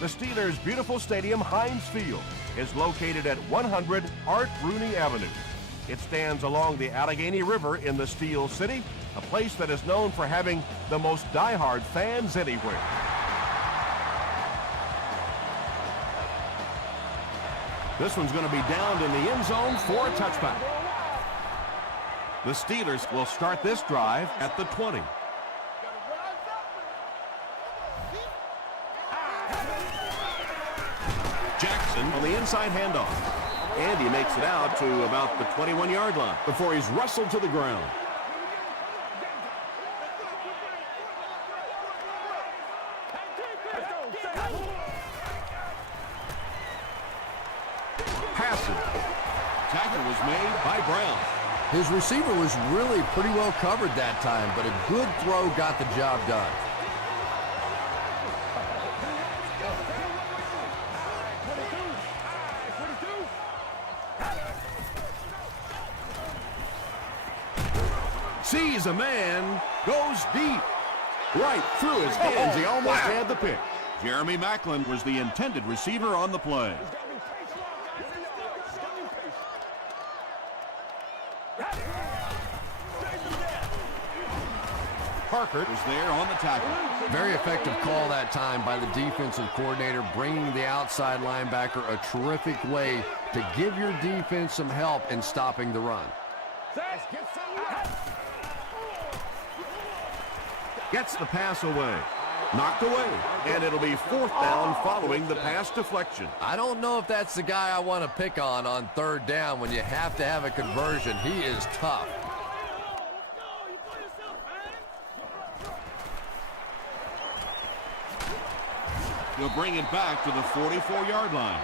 The Steelers' beautiful stadium, Heinz Field, is located at 100 Art Rooney Avenue. It stands along the Allegheny River in the Steel City, a place that is known for having the most diehard fans anywhere. This one's going to be downed in the end zone for a touchback. The Steelers will start this drive at the 20. Jackson on the inside handoff. And he makes it out to about the 21-yard line before he's wrestled to the ground. Passing. Tackle was made by Brown. His receiver was really pretty well covered that time, but a good throw got the job done. Sees a man, goes deep. Right through his hands, he almost had the pick. Jeremy Maclin was the intended receiver on the play. Parker was there on the tackle. Very effective call that time by the defensive coordinator, bringing the outside linebacker a terrific way to give your defense some help in stopping the run. Gets the pass away. Knocked away. And it'll be fourth down following the pass deflection. I don't know if that's the guy I want to pick on third down when you have to have a conversion. He is tough. He'll bring it back to the 44-yard line.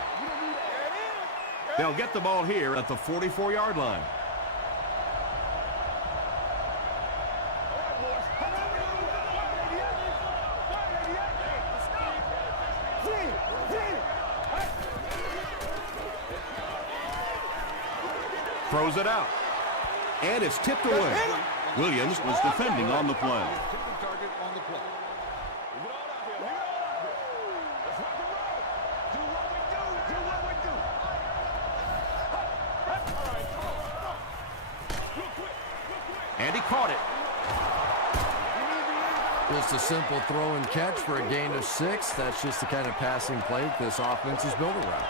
They'll get the ball here at the 44-yard line. Throws it out. And it's tipped away. Williams was defending on the play. And he caught it. Just a simple throw and catch for a gain of 6. That's just the kind of passing play that this offense is built around.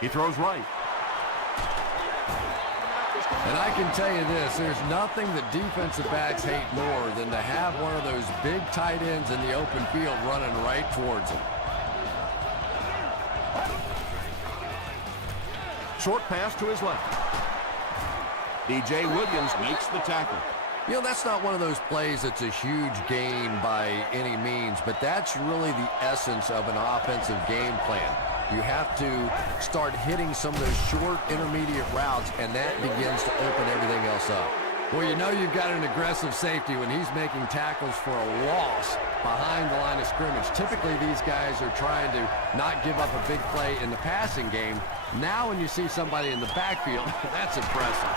He throws right. And I can tell you this, there's nothing that defensive backs hate more than to have one of those big tight ends in the open field running right towards them. Short pass to his left. DJ Williams makes the tackle. You know, that's not one of those plays that's a huge gain by any means, but that's really the essence of an offensive game plan. You have to start hitting some of those short intermediate routes, and that begins to open everything else up. Well, you know you've got an aggressive safety when he's making tackles for a loss behind the line of scrimmage. Typically, these guys are trying to not give up a big play in the passing game. Now when you see somebody in the backfield, that's impressive.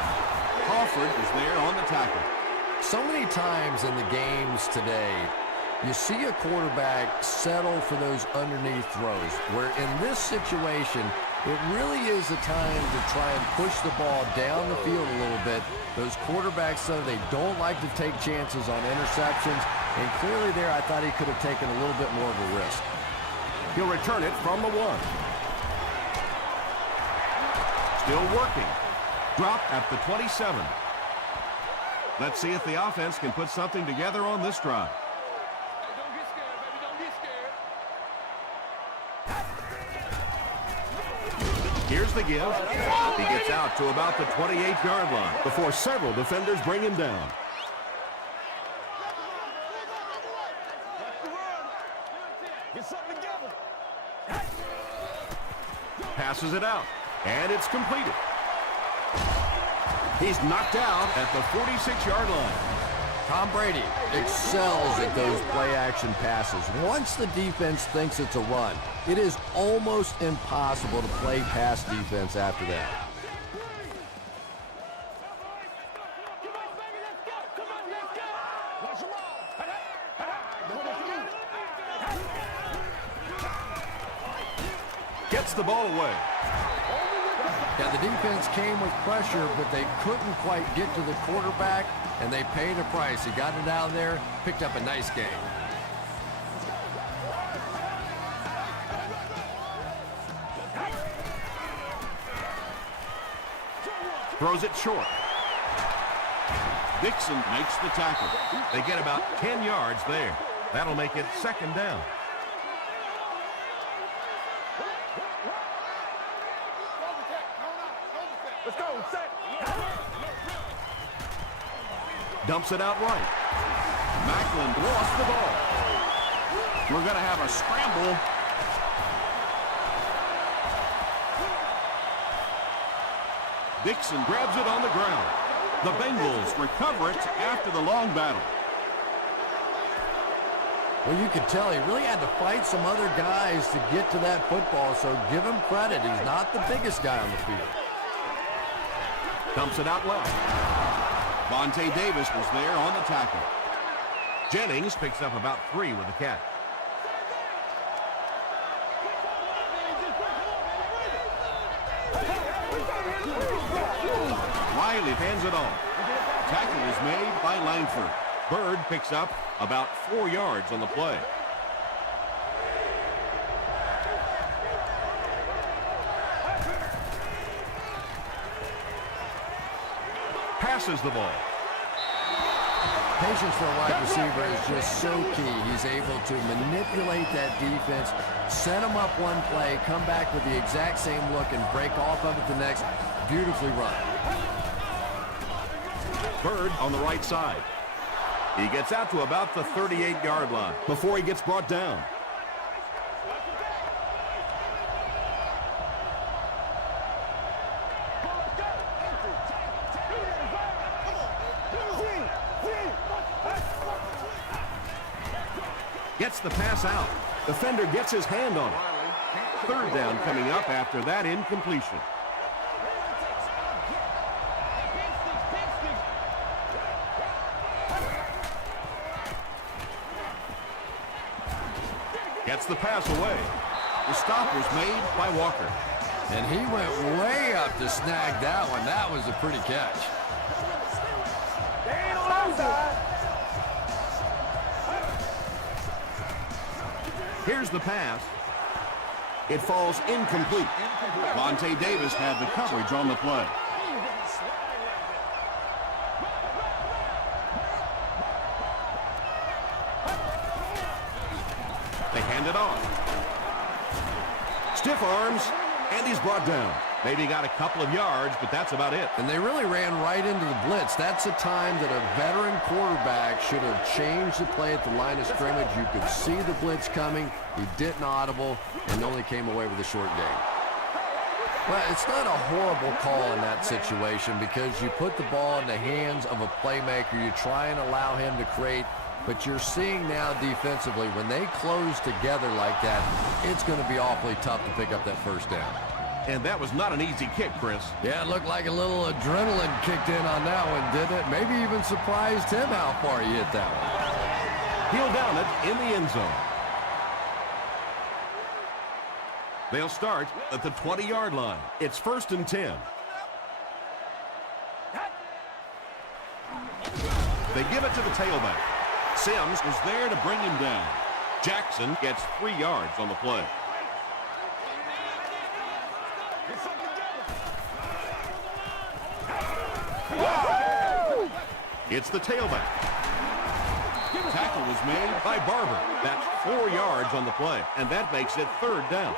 Crawford is there on the tackle. So many times in the games today, you see a quarterback settle for those underneath throws, where in this situation, it really is a time to try and push the ball down the field a little bit. Those quarterbacks, though, they don't like to take chances on interceptions, and clearly there I thought he could have taken a little bit more of a risk. He'll return it from the 1. Still working. Drop at the 27. Let's see if the offense can put something together on this drive. Here's the give. He gets out to about the 28-yard line before several defenders bring him down. Passes it out, and it's completed. He's knocked out at the 46-yard line. Tom Brady excels at those play-action passes. Once the defense thinks it's a run, it is almost impossible to play pass defense after that. Gets the ball away. Yeah, the defense came with pressure, but they couldn't quite get to the quarterback, and they paid a price. He got it out of there, picked up a nice game. Throws it short. Dixon makes the tackle. They get about 10 yards there. That'll make it second down. Let's go, set. Dumps it out right. Macklin lost the ball. We're going to have a scramble. Dixon grabs it on the ground. The Bengals recover it after the long battle. Well, you could tell he really had to fight some other guys to get to that football, so give him credit. He's not the biggest guy on the field. Dumps it out left. Vontae Davis was there on the tackle. Jennings picks up about 3 with the catch. Riley hands it off. Tackle is made by Langford. Bird picks up about 4 yards on the play. Passes the ball. Patience for a wide receiver is just so key. He's able to manipulate that defense, set them up one play, come back with the exact same look, and break off of it the next. Beautifully run. Bird on the right side. He gets out to about the 38-yard line before he gets brought down. Gets the pass out. Defender gets his hand on it. Third down coming up after that incompletion. Gets the pass away. The stop was made by Walker. And he went way up to snag that one. That was a pretty catch. Here's the pass. It falls incomplete. Vontae Davis had the coverage on the play. They hand it off. Stiff arms, and he's brought down. Maybe got a couple of yards, but that's about it. And they really ran right into the blitz. That's a time that a veteran quarterback should have changed the play at the line of scrimmage. You could see the blitz coming. He didn't audible and only came away with a short gain. Well, it's not a horrible call in that situation because you put the ball in the hands of a playmaker. You try and allow him to create. But you're seeing now defensively, when they close together like that, it's going to be awfully tough to pick up that first down. And that was not an easy kick, Chris. Yeah, it looked like a little adrenaline kicked in on that one, didn't it? Maybe even surprised him how far he hit that one. He'll down it in the end zone. They'll start at the 20-yard line. It's 1st and 10. They give it to the tailback. Sims was there to bring him down. Jackson gets 3 yards on the play. It's the tailback. Tackle was made by Barber. That's 4 yards on the play, and that makes it 3rd down.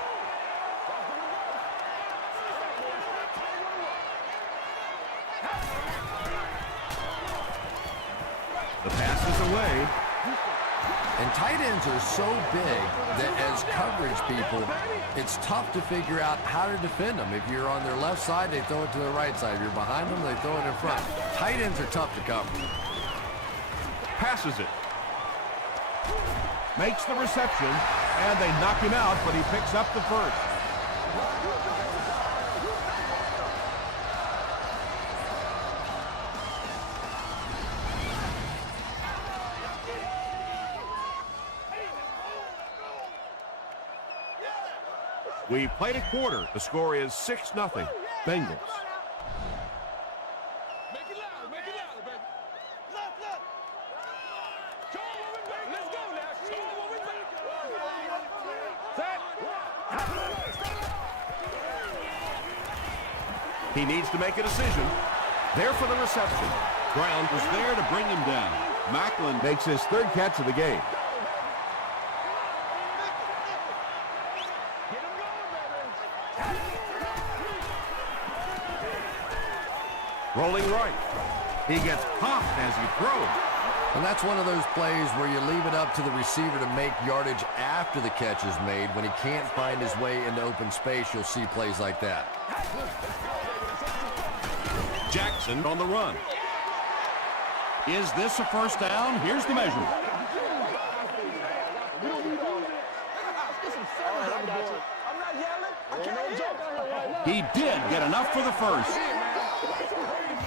The pass is away. And tight ends are so big that as coverage people, it's tough to figure out how to defend them. If you're on their left side, they throw it to the right side. If you're behind them, they throw it in front. Tight ends are tough to cover. Passes it. Makes the reception, and they knock him out, but he picks up the first. We've played a quarter. The score is 6-0, Bengals. He needs to make a decision. There for the reception. Brown was there to bring him down. Macklin Makes his third catch of the game. Rolling right. He gets popped as he throws. And that's one of those plays where you leave it up to the receiver to make yardage after the catch is made. When he can't find his way into open space, you'll see plays like that. Jackson on the run. Is this a first down? Here's the measurement. He did get enough for the first.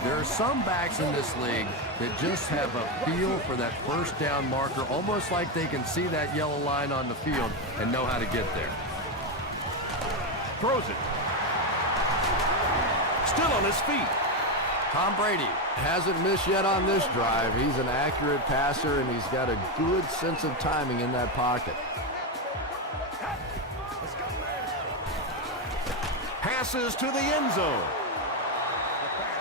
There are some backs in this league that just have a feel for that first down marker, almost like they can see that yellow line on the field and know how to get there. Throws it. Still on his feet. Tom Brady hasn't missed yet on this drive. He's an accurate passer, and he's got a good sense of timing in that pocket. Passes to the end zone.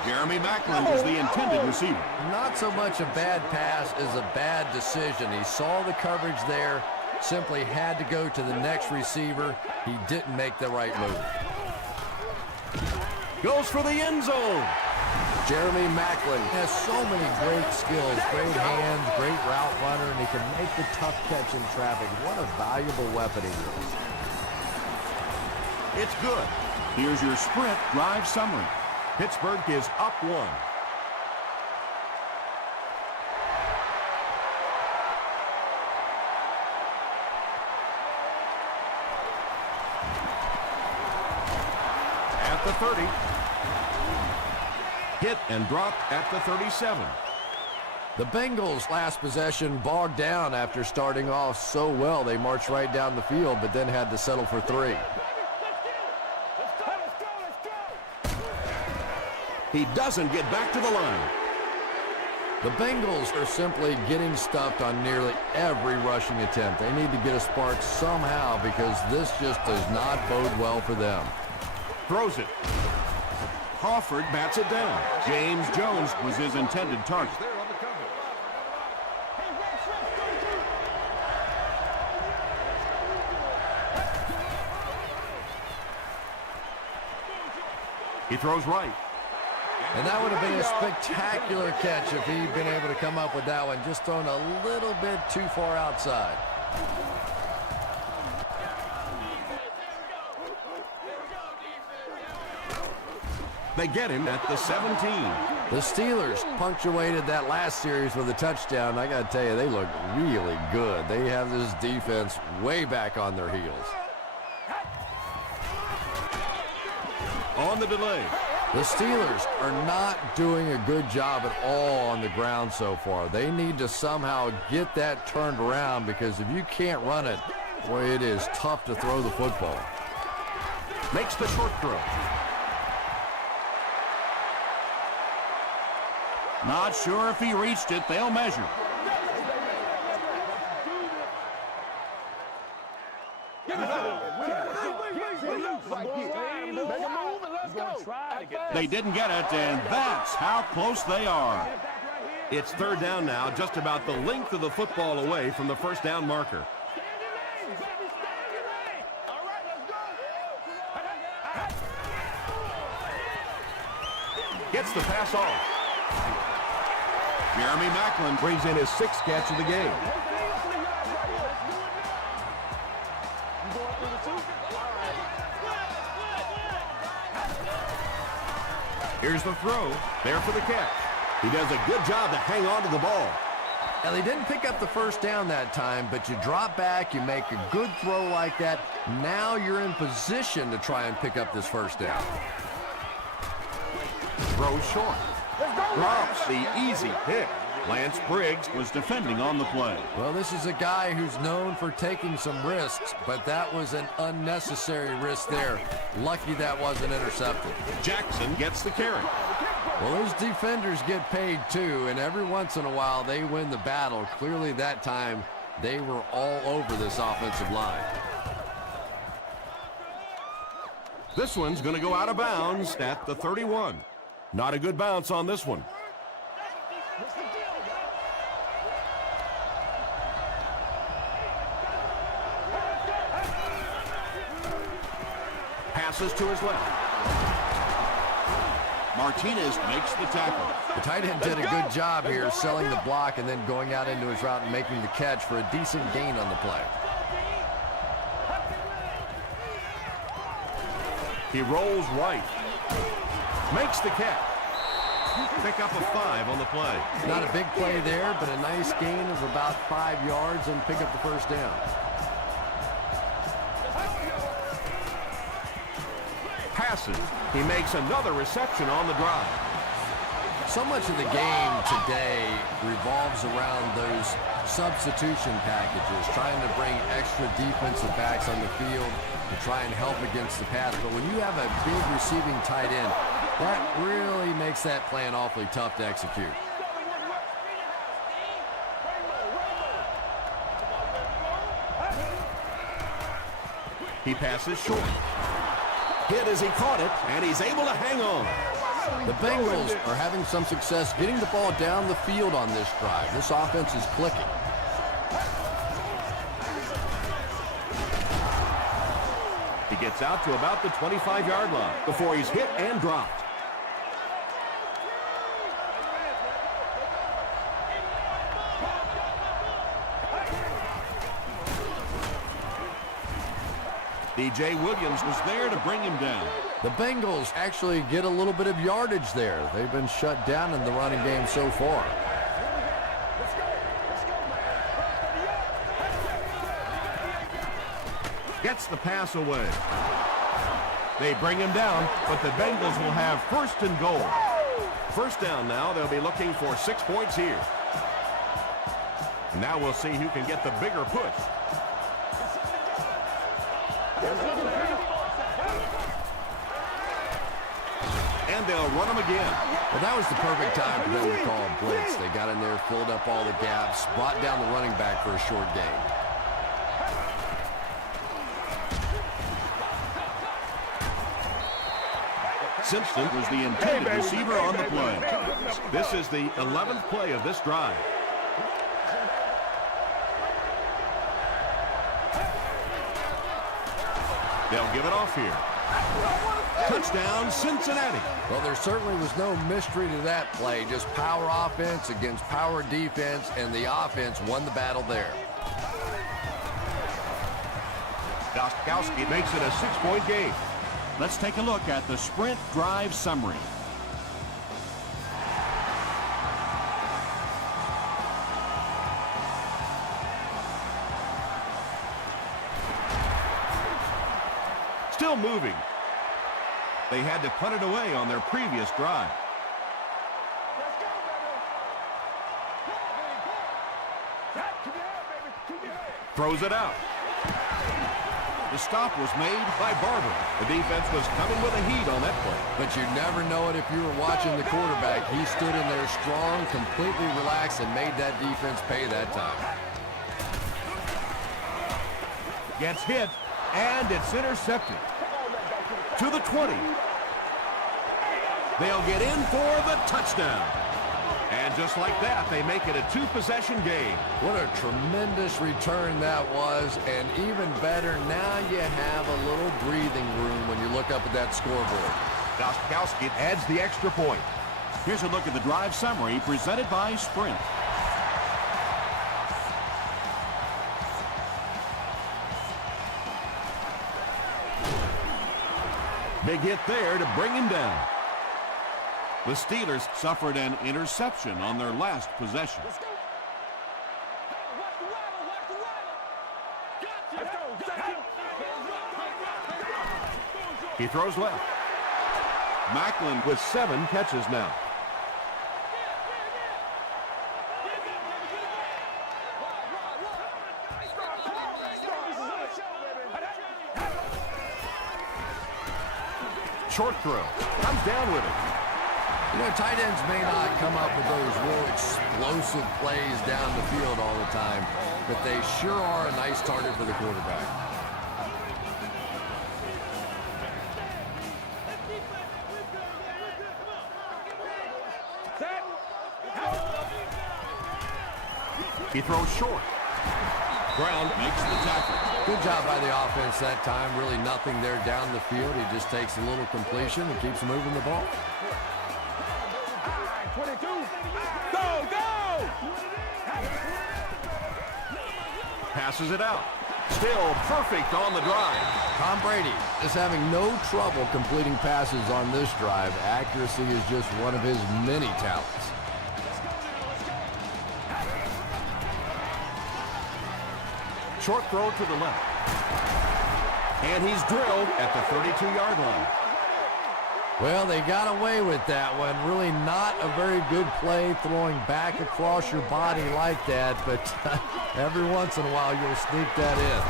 Jeremy Macklin is the intended receiver. Not so much a bad pass as a bad decision. He saw the coverage there, simply had to go to the next receiver. He didn't make the right move. Goes for the end zone. Jeremy Macklin has so many great skills, great hands, great route runner, and he can make the tough catch in traffic. What a valuable weapon he is. It's good. Here's your sprint drive summary. Pittsburgh is up 1. At the 30. Hit and dropped at the 37. The Bengals' last possession bogged down after starting off so well. They marched right down the field, but then had to settle for 3. He doesn't get back to the line. The Bengals are simply getting stuffed on nearly every rushing attempt. They need to get a spark somehow because this just does not bode well for them. Throws it. Crawford bats it down. James Jones was his intended target. He throws right. And that would have been a spectacular catch if he'd been able to come up with that one, just thrown a little bit too far outside. They get him at the 17. The Steelers punctuated that last series with a touchdown. I got to tell you, they look really good. They have this defense way back on their heels. On the delay. The Steelers are not doing a good job at all on the ground so far. They need to somehow get that turned around because if you can't run it, boy, it is tough to throw the football. Makes the short throw. Not sure if he reached it. They'll measure. They didn't get it, and that's how close they are. It's third down now, just about the length of the football away from the first down marker. Gets the pass off. Jeremy Macklin Brings in his 6th catch of the game. Here's the throw. There for the catch. He does a good job to hang on to the ball. Now, they didn't pick up the first down that time, but you drop back, you make a good throw like that. Now you're in position to try and pick up this first down. Throws short. Drops the easy pick. Lance Briggs was defending on the play. Well, this is a guy who's known for taking some risks, but that was an unnecessary risk there. Lucky that wasn't intercepted. Jackson gets the carry. Well, those defenders get paid too, and every once in a while they win the battle. Clearly that time they were all over this offensive line. This one's going to go out of bounds at the 31. Not a good bounce on this one. Passes to his left. Martinez makes the tackle. The tight end did a good job here selling the block and then going out into his route and making the catch for a decent gain on the play. He rolls right. Makes the catch. Pick up a 5 on the play. Not a big play there, but a nice gain of about 5 yards and pick up the first down. Passes. He makes another reception on the drive. So much of the game today revolves around those substitution packages, trying to bring extra defensive backs on the field to try and help against the pass. But when you have a big receiving tight end, that really makes that plan awfully tough to execute. He passes short. Hit as he caught it, and he's able to hang on. The Bengals are having some success getting the ball down the field on this drive. This offense is clicking. He gets out to about the 25-yard line before he's hit and dropped. DJ Williams was there to bring him down. The Bengals actually get a little bit of yardage there. They've been shut down in the running game so far. Gets the pass away. They bring him down, but the Bengals will have first and goal. First down now. They'll be looking for 6 points here. Now we'll see who can get the bigger push. And they'll run him again. Well, that was the perfect time for them to call a blitz. They got in there, filled up all the gaps, brought down the running back for a short gain. Simpson was the intended receiver on the play. This is the 11th play of this drive. They'll give it off here. Touchdown, Cincinnati. Well, there certainly was no mystery to that play. Just power offense against power defense, and the offense won the battle there. Gostkowski makes it a 6-point game. Let's take a look at the sprint drive summary. Still moving. They had to punt it away on their previous drive. Throws it out. The stop was made by Barber. The defense was coming with a heat on that play. But you never know it if you were watching the quarterback. He stood in there strong, completely relaxed, and made that defense pay that time. Gets hit, and it's intercepted. To the 20. They'll get in for the touchdown. And just like that, they make it a 2-possession game. What a tremendous return that was, and even better, now you have a little breathing room when you look up at that scoreboard. Gostkowski adds the extra point. Here's a look at the drive summary presented by Sprint. Big hit there to bring him down. The Steelers suffered an interception on their last possession. He throws left. Macklin with 7 catches now. Short throw. Comes down with it. You know, tight ends may not come up with those real explosive plays down the field all the time, but they sure are a nice target for the quarterback. He throws short. Brown makes the tackle. Good job by the offense that time. Really nothing there down the field. He just takes a little completion and keeps moving the ball. 22. Go, go! Passes it out. Still perfect on the drive. Tom Brady is having no trouble completing passes on this drive. Accuracy is just one of his many talents. Short throw to the left. And he's drilled at the 32-yard line. Well, they got away with that one. Really not a very good play throwing back across your body like that, but every once in a while you'll sneak that in.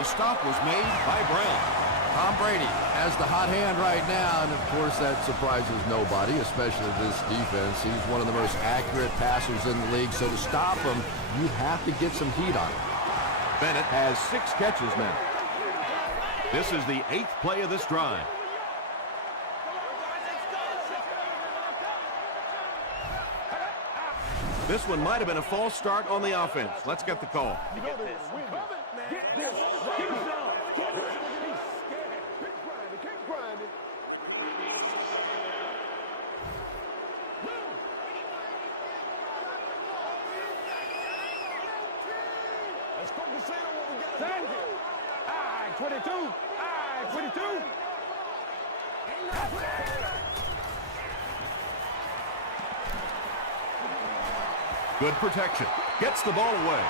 The stop was made by Brown. Tom Brady has the hot hand right now, and of course that surprises nobody, especially this defense. He's one of the most accurate passers in the league, so to stop him, you have to get some heat on him. Bennett has 6 catches now. This is the 8th play of this drive. This one might have been a false start on the offense. Let's get the call. Let's focus in on what we got to do here. Aye, 22. Aye, 22. Good protection. Gets the ball away.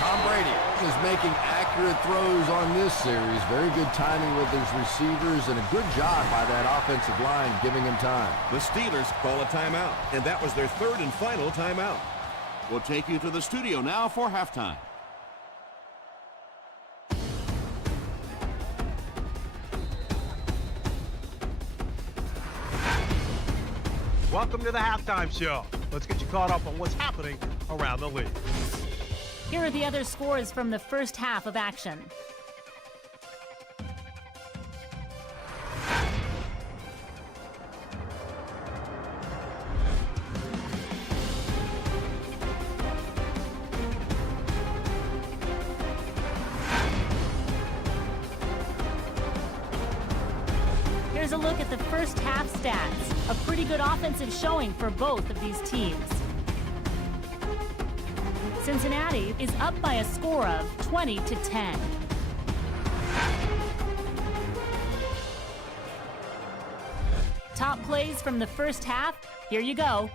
Tom Brady is making accurate throws on this series. Very good timing with his receivers and a good job by that offensive line giving him time. The Steelers call a timeout, and that was their 3rd and final timeout. We'll take you to the studio now for halftime. Welcome to the halftime show. Let's get you caught up on what's happening around the league. Here are the other scores from the first half of action. Here's a look at the first half stats. A pretty good offensive showing for both of these teams. Cincinnati is up by a score of 20-10. Top plays from the first half. Here you go.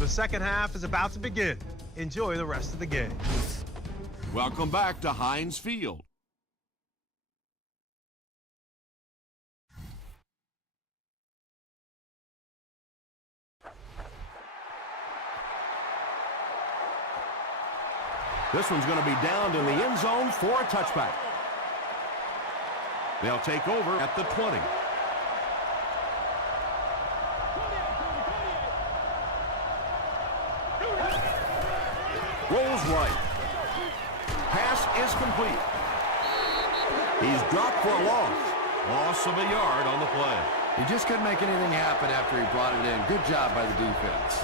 The second half is about to begin. Enjoy the rest of the game. Welcome back to Heinz Field. This one's going to be downed in the end zone for a touchback. They'll take over at the 20. Rolls right. Pass is complete. He's dropped for a loss. Loss of a yard on the play. He just couldn't make anything happen after he brought it in. Good job by the defense.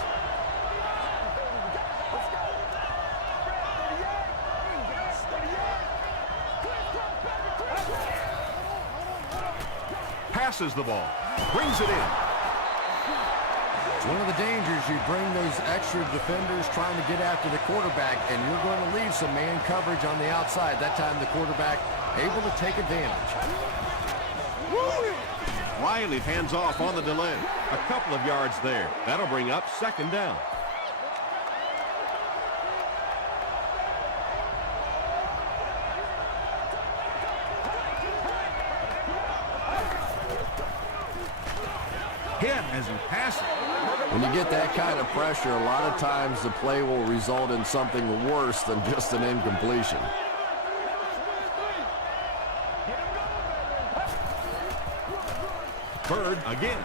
Passes the ball. Brings it in. One of the dangers, you bring those extra defenders trying to get after the quarterback, and you're going to leave some man coverage on the outside. That time the quarterback able to take advantage. Riley hands off on the delay. A couple of yards there. That'll bring up second down. Hit as he passes. When you get that kind of pressure, a lot of times the play will result in something worse than just an incompletion. Bird again.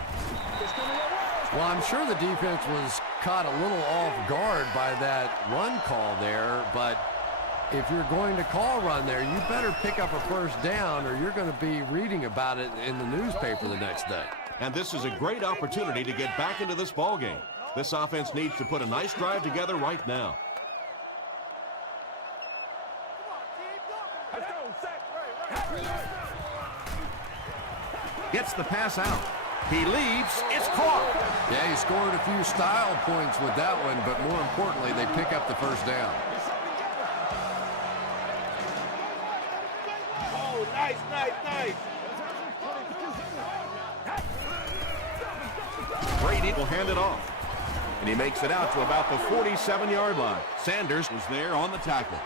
Well, I'm sure the defense was caught a little off guard by that run call there, but if you're going to call run there, you better pick up a first down or you're going to be reading about it in the newspaper the next day. And this is a great opportunity to get back into this ball game. This offense needs to put a nice drive together right now. Gets the pass out. He leaps. It's caught. Yeah, he scored a few style points with that one, but more importantly, they pick up the first down. Oh, nice. Brady will hand it off. And he makes it out to about the 47-yard line. Sanders was there on the tackle.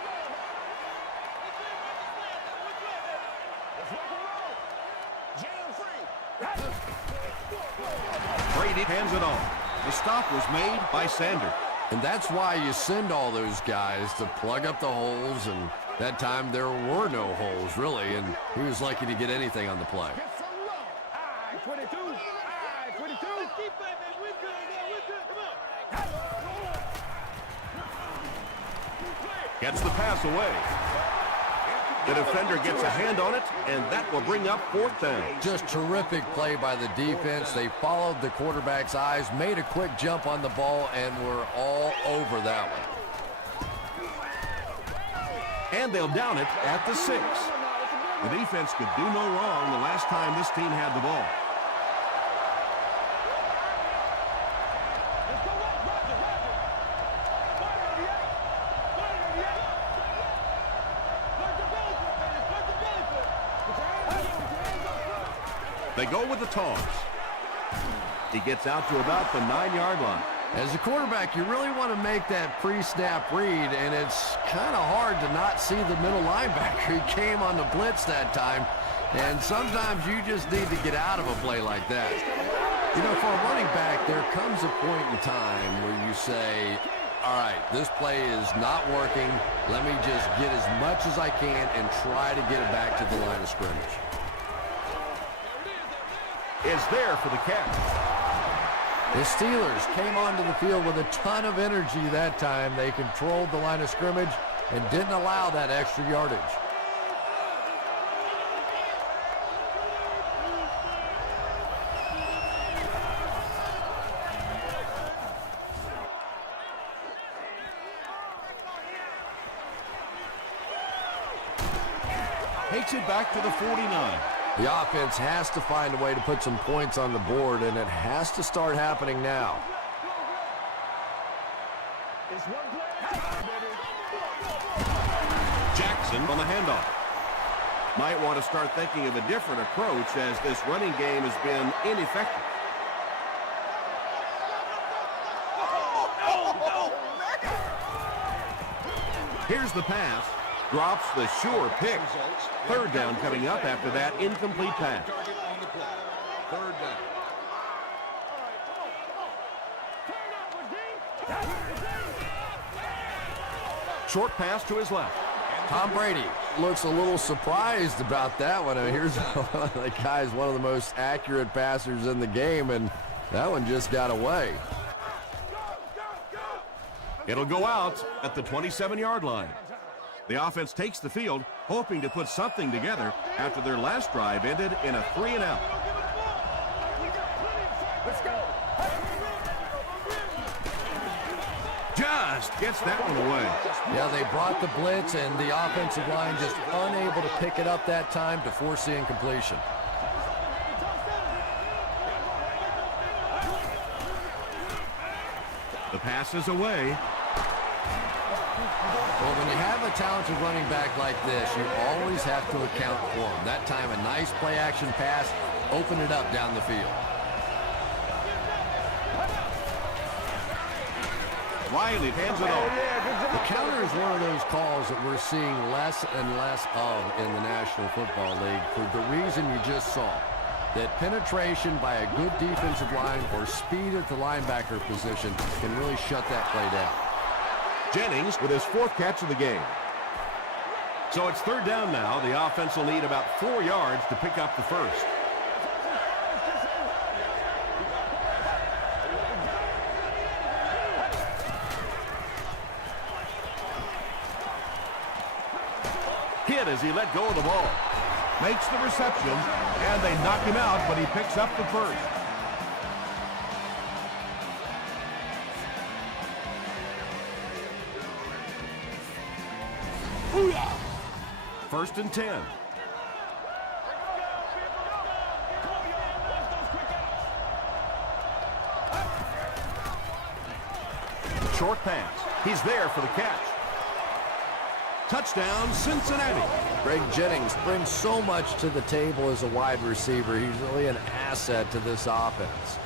Brady hands it off. The stop was made by Sanders. And that's why you send all those guys to plug up the holes, and that time there were no holes, really, and he was lucky to get anything on the play. 22. 22. Keep playing, man. We're good. Come on. Gets the pass away. The defender gets a hand on it, and that will bring up fourth down. Just terrific play by the defense. They followed the quarterback's eyes, made a quick jump on the ball, and were all over that one. And they'll down it at the 6. The defense could do no wrong the last time this team had the ball. They go with the toss. He gets out to about the 9-yard line. As a quarterback, you really want to make that pre-snap read, and it's kind of hard to not see the middle linebacker. He came on the blitz that time, and sometimes you just need to get out of a play like that. You know, for a running back, there comes a point in time where you say, all right, this play is not working. Let me just get as much as I can and try to get it back to the line of scrimmage. Is there for the catch. The Steelers came onto the field with a ton of energy that time. They controlled the line of scrimmage and didn't allow that extra yardage. Takes it back to the 49. The offense has to find a way to put some points on the board, and it has to start happening now. Jackson on the handoff. Might want to start thinking of a different approach as this running game has been ineffective. Here's the pass. Drops the sure pick. Third down coming up after that incomplete pass. Third down. Short pass to his left. Tom Brady looks a little surprised about that one. Here's one of the guys, one of the most accurate passers in the game, and that one just got away. It'll go out at the 27-yard line. The offense takes the field, hoping to put something together after their last drive ended in a 3-and-out. Just gets that one away. Yeah, they brought the blitz, and the offensive line just unable to pick it up that time to force the incompletion. The pass is away. Well, when you have a talented running back like this, you always have to account for him. That time, a nice play-action pass open it up down the field. Riley hands it off. The counter is one of those calls that we're seeing less and less of in the National Football League for the reason you just saw. That penetration by a good defensive line or speed at the linebacker position can really shut that play down. Jennings with his 4th catch of the game. So it's 3rd down now. The offense will need about 4 yards to pick up the first. Hit as he let go of the ball. Makes the reception, and they knock him out, but he picks up the first. First and 10. Short pass. He's there for the catch. Touchdown, Cincinnati. Greg Jennings brings so much to the table as a wide receiver. He's really an asset to this offense.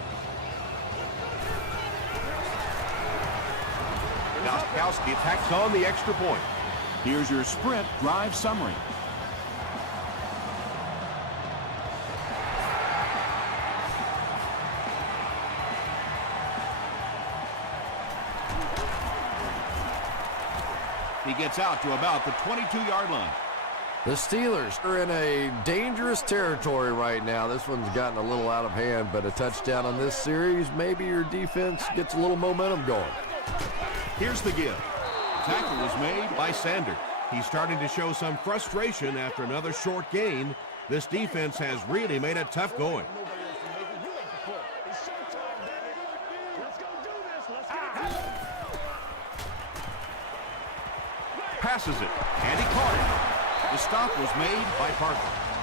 Gostkowski tacks on the extra point. Here's your sprint drive summary. He gets out to about the 22-yard line. The Steelers are in a dangerous territory right now. This one's gotten a little out of hand, but a touchdown on this series, maybe your defense gets a little momentum going. Here's the give. Tackle was made by Sanders. He's starting to show some frustration after another short gain. This defense has really made it tough going. Passes it, and he caught it. The stop was made by Parker.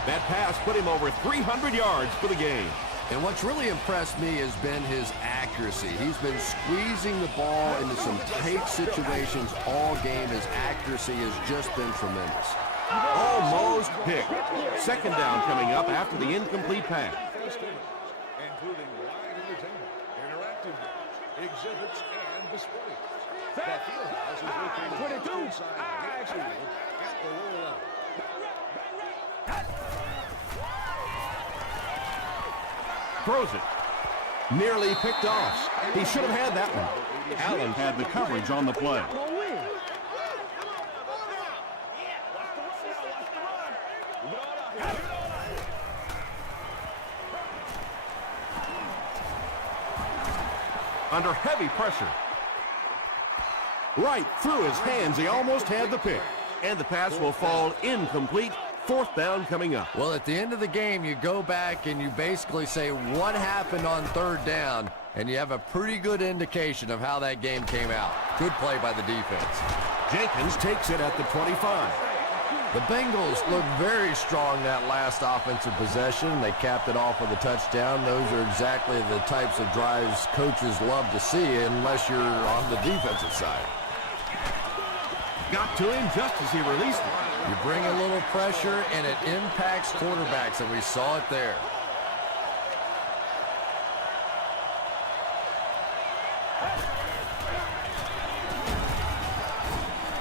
That pass put him over 300 yards for the game. And what's really impressed me has been his accuracy. He's been squeezing the ball into some tight situations all game. His accuracy has just been tremendous. Almost picked. 2nd down coming up after the incomplete pass. Including live entertainment, interactive exhibits, and displays. The field house is located inside Gate Field at the lower level. Throws it. Nearly picked off. He should have had that one. Allen had the coverage on the play. Under heavy pressure. Right through his hands. He almost had the pick. And the pass will fall incomplete. 4th down coming up. Well, at the end of the game, you go back and you basically say what happened on 3rd down, and you have a pretty good indication of how that game came out. Good play by the defense. Jenkins takes it at the 25. The Bengals looked very strong that last offensive possession. They capped it off with a touchdown. Those are exactly the types of drives coaches love to see unless you're on the defensive side. Got to him just as he released it. You bring a little pressure, and it impacts quarterbacks, and we saw it there.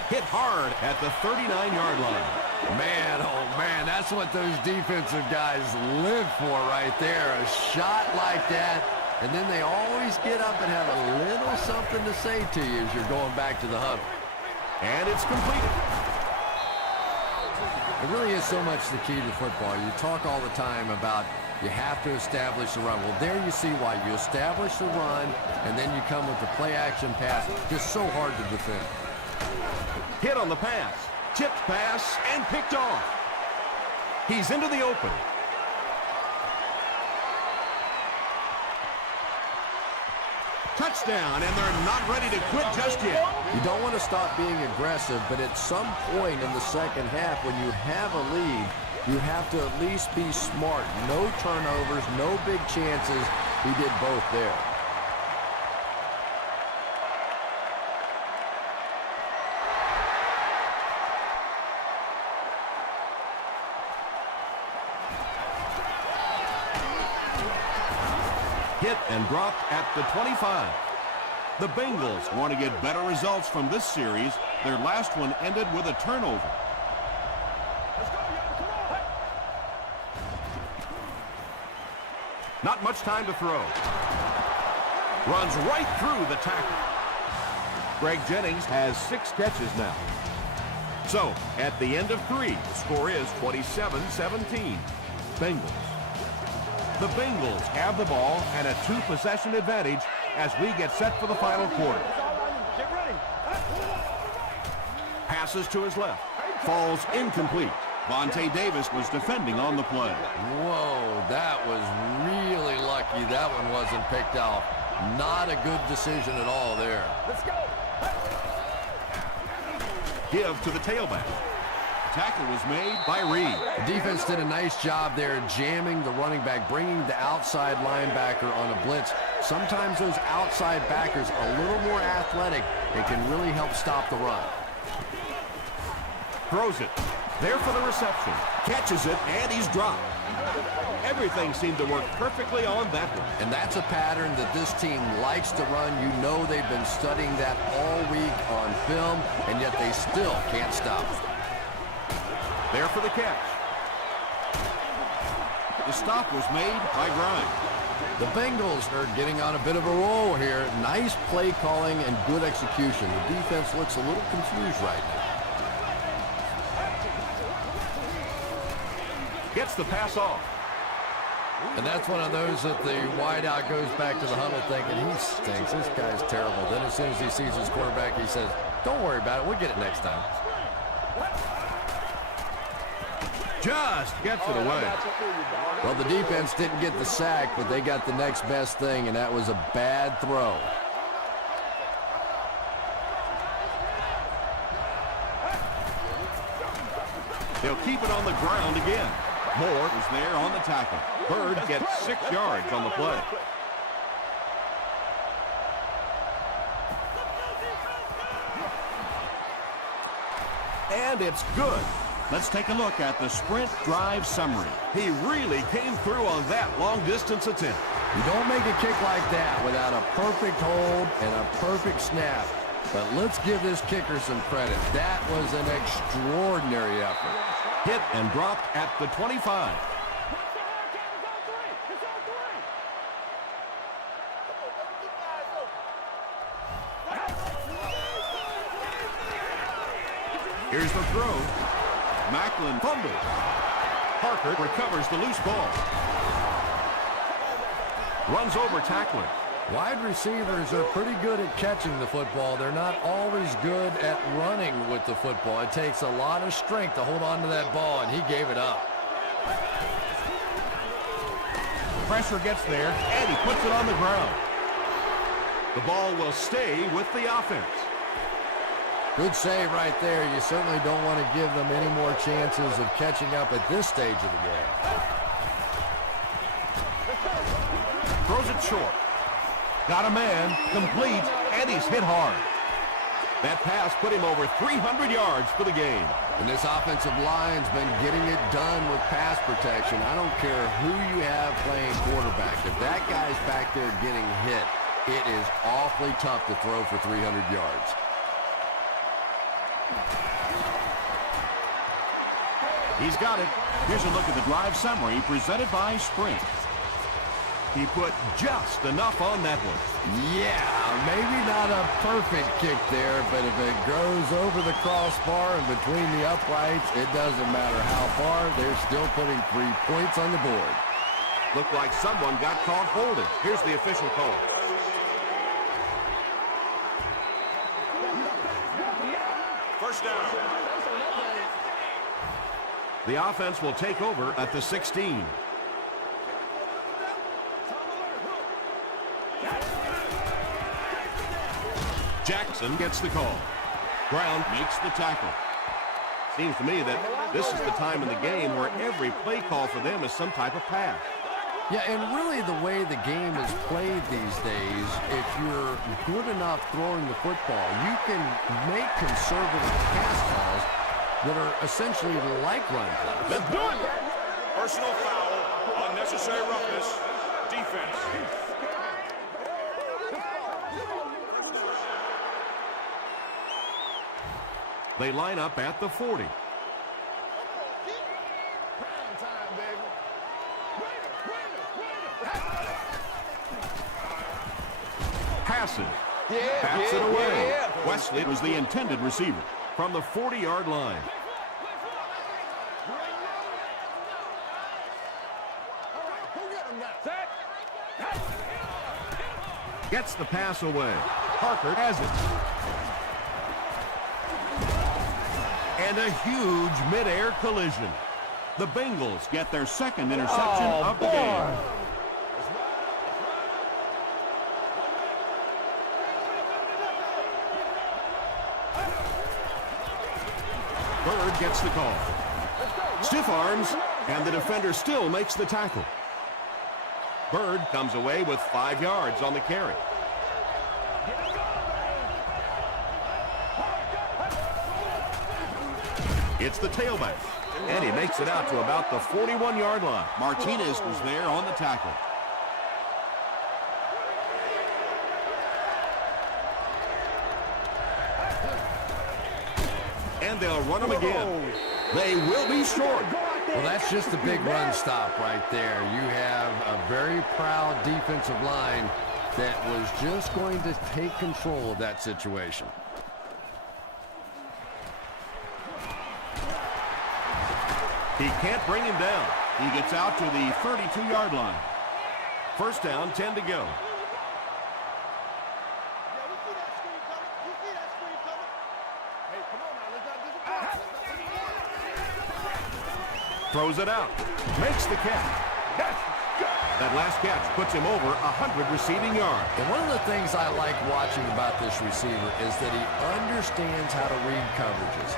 Hit hard at the 39-yard line. Man, oh man, that's what those defensive guys live for right there. A shot like that, and then they always get up and have a little something to say to you as you're going back to the huddle. And it's completed. It really is so much the key to football. You talk all the time about you have to establish the run. Well, there you see why. You establish the run, and then you come with the play-action pass. Just so hard to defend. Hit on the pass. Tipped pass and picked off. He's into the open. Touchdown, and they're not ready to quit just yet. You don't want to stop being aggressive, but at some point in the second half, when you have a lead, you have to at least be smart. No turnovers, no big chances. He did both there. Hit and dropped at the 25. The Bengals want to get better results from this series. Their last one ended with a turnover. Not much time to throw. Runs right through the tackle. Greg Jennings has 6 catches now. So, at the end of 3, the score is 27-17. Bengals. The Bengals have the ball and a 2-possession advantage as we get set for the final quarter. Passes to his left. Falls incomplete. Vontae Davis was defending on the play. Whoa, that was really lucky that one wasn't picked off. Not a good decision at all there. Let's go. Give to the tailback. Tackle was made by Reed. The defense did a nice job there jamming the running back, bringing the outside linebacker on a blitz. Sometimes those outside backers are a little more athletic and can really help stop the run. Throws it. There for the reception. Catches it, and he's dropped. Everything seemed to work perfectly on that one. And that's a pattern that this team likes to run. You know they've been studying that all week on film, and yet they still can't stop it. There for the catch. The stop was made by Grimes. The Bengals are getting on a bit of a roll here. Nice play calling and good execution. The defense looks a little confused right now. Gets the pass off. And that's one of those that the wideout goes back to the huddle thinking, he stinks, this guy's terrible. Then as soon as he sees his quarterback, he says, don't worry about it, we'll get it next time. Just gets it away. Well, the defense didn't get the sack, but they got the next best thing, and that was a bad throw. They'll keep it on the ground again. Moore is there on the tackle. Bird gets 6 yards on the play. And it's good. Let's take a look at the sprint drive summary. He really came through on that long-distance attempt. You don't make a kick like that without a perfect hold and a perfect snap. But let's give this kicker some credit. That was an extraordinary effort. Hit and dropped at the 25. Here's the throw. Macklin fumbles. Parker recovers the loose ball. Runs over tackler. Wide receivers are pretty good at catching the football. They're not always good at running with the football. It takes a lot of strength to hold on to that ball, and he gave it up. Pressure gets there, and he puts it on the ground. The ball will stay with the offense. Good save right there. You certainly don't want to give them any more chances of catching up at this stage of the game. Throws it short. Got a man, complete, and he's hit hard. That pass put him over 300 yards for the game. And this offensive line's been getting it done with pass protection. I don't care who you have playing quarterback. If that guy's back there getting hit, it is awfully tough to throw for 300 yards. He's got it. Here's a look at the drive summary presented by Sprint. He put just enough on that one. Yeah, maybe not a perfect kick there, but if it goes over the crossbar and between the uprights, it doesn't matter how far, they're still putting 3 points on the board. Looked like someone got caught holding. Here's the official call. First down. The offense will take over at the 16. Jackson gets the call. Brown makes the tackle. Seems to me that this is the time in the game where every play call for them is some type of pass. Yeah, and really the way the game is played these days, if you're good enough throwing the football, you can make conservative pass calls that are essentially like run plays. Let's do it! Personal foul, unnecessary roughness, defense. They line up at the 40. Passes. Bats it away. Wesley was the intended receiver from the 40-yard line. Gets the pass away. Parker has it. And a huge mid-air collision. The Bengals get their second interception of the game. Bird gets the call. Stiff arms, and the defender still makes the tackle. Bird comes away with 5 yards on the carry. It's the tailback, and he makes it out to about the 41-yard line. Martinez was there on the tackle. And they'll run him again. They will be short. Well, that's just a big run stop right there. You have a very proud defensive line that was just going to take control of that situation. He can't bring him down. He gets out to the 32-yard line. First down, 10 to go. Throws it out. Makes the catch. That last catch puts him over 100 receiving yards. And one of the things I like watching about this receiver is that he understands how to read coverages.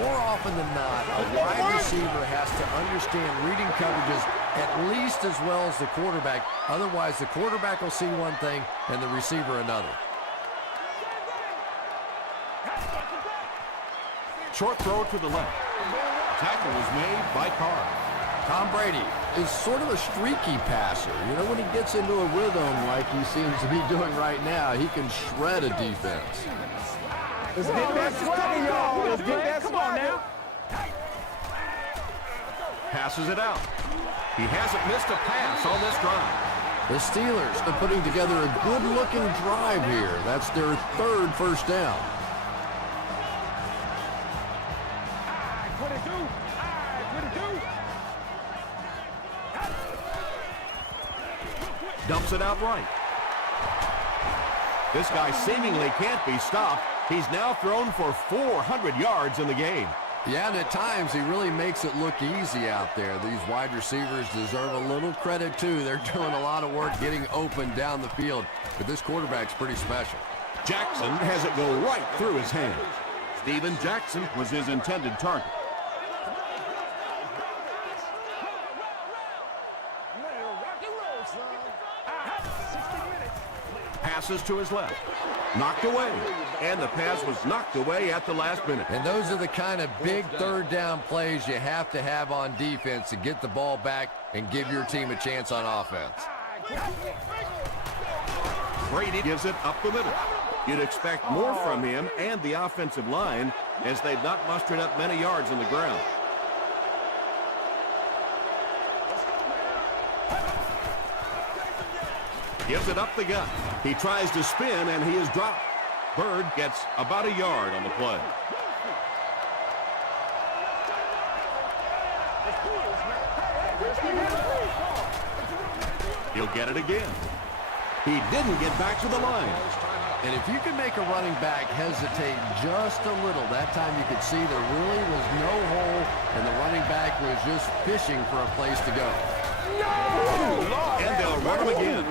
More often than not, a wide receiver has to understand reading coverages at least as well as the quarterback. Otherwise, the quarterback will see one thing and the receiver another. Short throw to the left. Tackle was made by Carr. Tom Brady is sort of a streaky passer. You know, when he gets into a rhythm like he seems to be doing right now, he can shred a defense. Let's get that swagger, y'all. Let's get that swagger. Passes it out. He hasn't missed a pass on this drive. The Steelers are putting together a good-looking drive here. That's their third first down. Dumps it out right. This guy seemingly can't be stopped. He's now thrown for 400 yards in the game. Yeah, and at times he really makes it look easy out there. These wide receivers deserve a little credit, too. They're doing a lot of work getting open down the field. But this quarterback's pretty special. Jackson has it go right through his hands. Steven Jackson was his intended target. Passes to his left. Knocked away. And the pass was knocked away at the last minute. And those are the kind of big third down plays you have to have on defense to get the ball back and give your team a chance on offense. Brady gives it up the middle. You'd expect more from him and the offensive line as they've not mustered up many yards on the ground. Gives it up the gut. He tries to spin, and he is dropped. Bird gets about a yard on the play. He'll get it again. He didn't get back to the line. And if you can make a running back hesitate just a little, that time you could see there really was no hole, and the running back was just fishing for a place to go. And they'll run him again.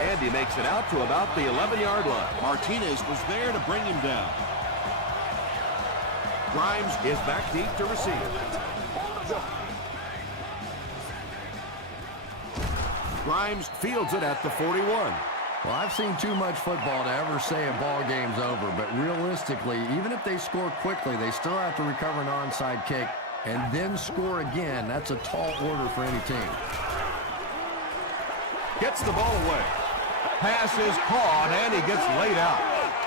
And he makes it out to about the 11-yard line. Martinez was there to bring him down. Grimes is back deep to receive. Grimes fields it at the 41. Well, I've seen too much football to ever say a ball game's over, but realistically, even if they score quickly, they still have to recover an onside kick and then score again. That's a tall order for any team. Gets the ball away. Pass is caught, and he gets laid out.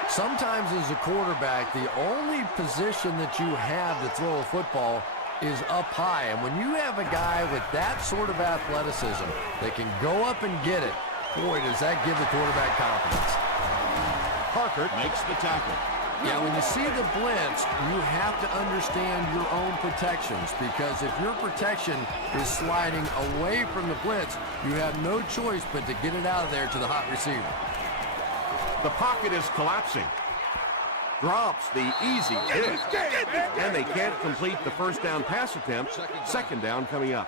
Sometimes as a quarterback, the only position that you have to throw a football is up high. And when you have a guy with that sort of athleticism that can go up and get it, boy, does that give the quarterback confidence. Parker makes the tackle. Yeah, when you see the blitz, you have to understand your own protections, because if your protection is sliding away from the blitz, you have no choice but to get it out of there to the hot receiver. The pocket is collapsing. Drops the easy kick. And they can't complete the first down pass attempt. Second down coming up.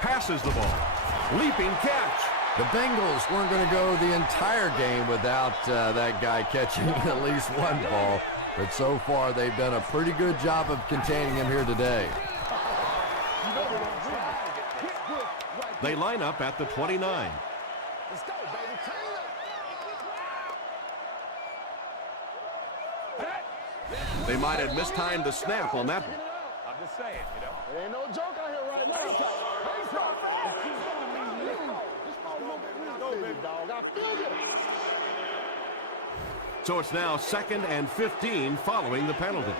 Passes the ball. Leaping catch. The Bengals weren't going to go the entire game without that guy catching at least one ball. But so far, they've done a pretty good job of containing him here today. They line up at the 29. They might have mistimed the snap on that one. I'm just saying, you know. It ain't no joke out here right now. So it's now 2nd and 15 following the penalty.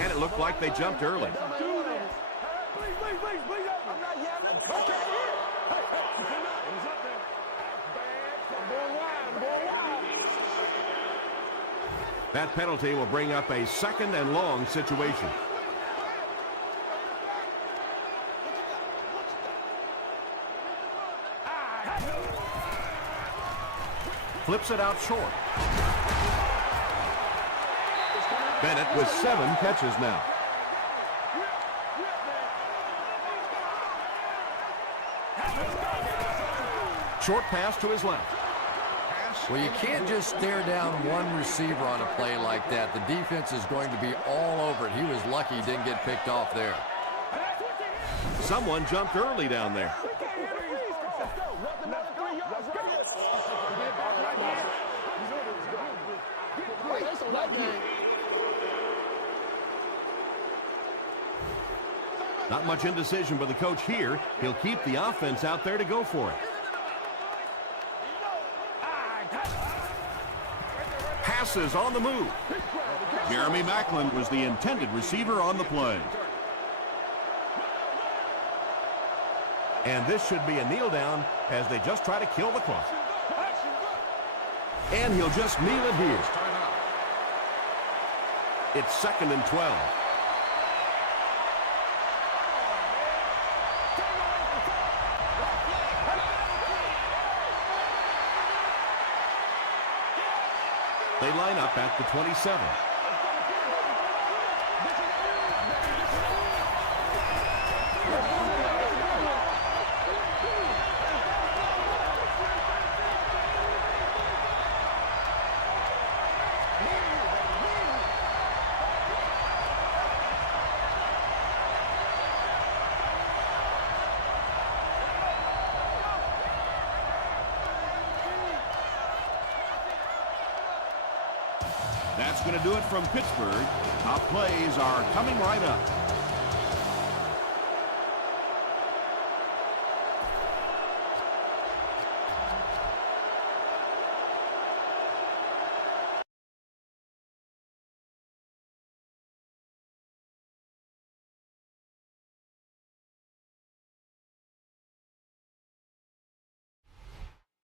And it looked like they jumped early. That penalty will bring up a 2nd and long situation. Flips it out short. Bennett with 7 catches now. Short pass to his left. Well, you can't just stare down one receiver on a play like that. The defense is going to be all over it. He was lucky he didn't get picked off there. Someone jumped early down there. Not much indecision by the coach here. He'll keep the offense out there to go for it. Passes on the move. Jeremy Maclin was the intended receiver on the play. And this should be a kneel down as they just try to kill the clock. And he'll just kneel it here. It's 2nd and 12. They line up at the 27. That's going to do it from Pittsburgh. Top plays are coming right up.